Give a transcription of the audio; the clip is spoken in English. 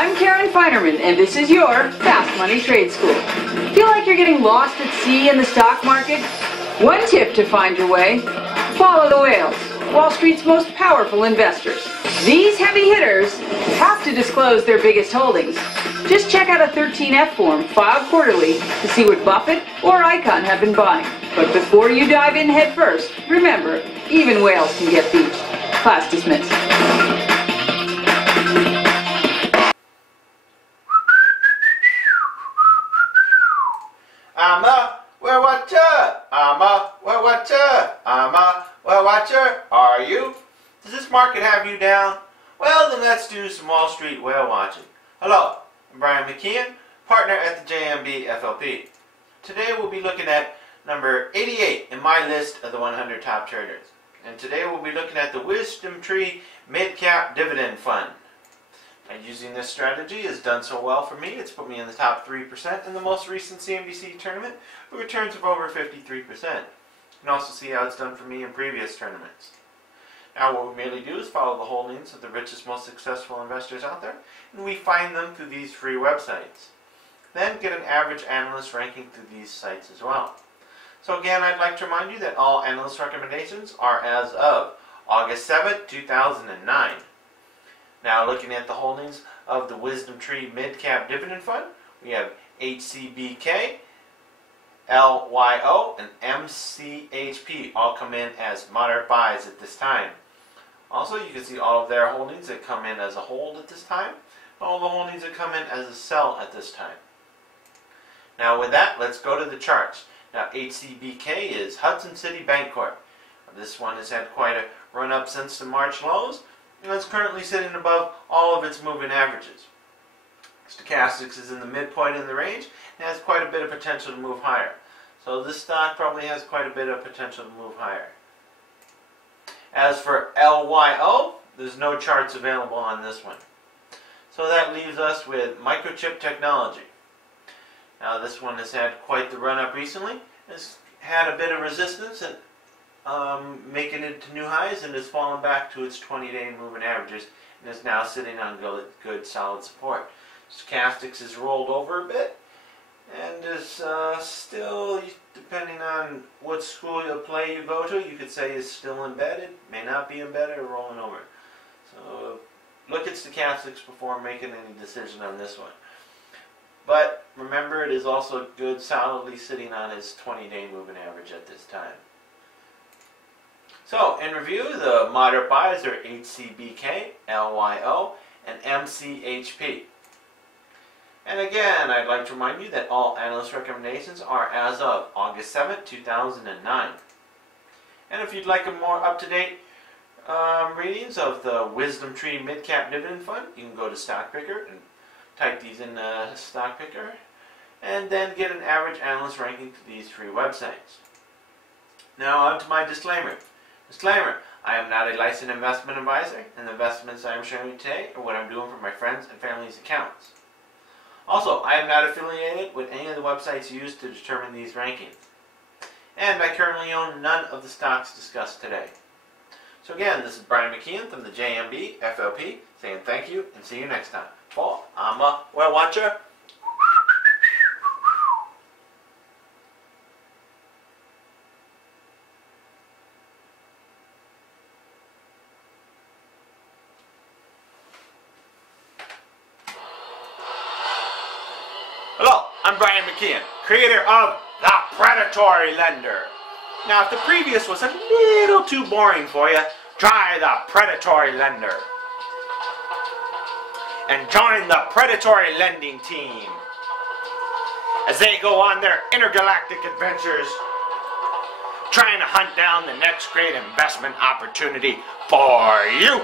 I'm Karen Feinerman, and this is your Fast Money Trade School. Feel like you're getting lost at sea in the stock market? One tip to find your way: follow the whales, Wall Street's most powerful investors. These heavy hitters have to disclose their biggest holdings. Just check out a 13F form filed quarterly to see what Buffett or Icahn have been buying. But before you dive in head first, remember, even whales can get beached. Class dismissed. Well, watcher, are you? Does this market have you down? Well, then let's do some Wall Street whale watching. Hello, I'm Brian Mckeon, partner at the JMB FLP. Today we'll be looking at number 88 in my list of the 100 top traders. And today we'll be looking at the WisdomTree MidCap Dividend Fund. And using this strategy has done so well for me, it's put me in the top 3% in the most recent CNBC tournament with returns of over 53%. You can also see how it's done for me in previous tournaments. Now what we merely do is follow the holdings of the richest, most successful investors out there, and we find them through these free websites. Then get an average analyst ranking through these sites as well. So again, I'd like to remind you that all analyst recommendations are as of August 7th, 2009. Now looking at the holdings of the WisdomTree MidCap Dividend Fund, we have HCBK, LYO, and MCHP all come in as moderate buys at this time. Also, you can see all of their holdings that come in as a hold at this time, and all the holdings that come in as a sell at this time. Now with that, let's go to the charts. Now HCBK is Hudson City Bancorp. This one has had quite a run up since the March lows, and it's currently sitting above all of its moving averages. Stochastics is in the midpoint in the range and has quite a bit of potential to move higher. So this stock probably has quite a bit of potential to move higher. As for LYO, there's no charts available on this one. So that leaves us with Microchip Technology. Now this one has had quite the run up recently. It's had a bit of resistance and making it to new highs, and has fallen back to its 20-day moving averages and is now sitting on good solid support. Stochastics is rolled over a bit and is still, depending on what school of play you go to, you could say is still embedded, may not be embedded or rolling over. So look at Stochastics before making any decision on this one. But remember, it is also good solidly sitting on its 20-day moving average at this time. So, in review, the moderate buys are HCBK, LYO, and MCHP. And again, I'd like to remind you that all analyst recommendations are as of August 7th, 2009. And if you'd like a more up-to-date readings of the WisdomTree MidCap Dividend Fund, you can go to StockPicker and type these in StockPicker, and then get an average analyst ranking to these free websites. Now on to my disclaimer. Disclaimer, I am not a licensed investment advisor, and the investments I am showing you today are what I'm doing for my friends and family's accounts. Also, I am not affiliated with any of the websites used to determine these rankings. And I currently own none of the stocks discussed today. So again, this is Brian Mckeon from the JMB FLP, saying thank you and see you next time. Paul, I'm a whale watcher. Hello, I'm Brian Mckeon, creator of The Predatory Lender. Now, if the previous was a little too boring for you, try The Predatory Lender. And join the predatory lending team as they go on their intergalactic adventures, trying to hunt down the next great investment opportunity for you.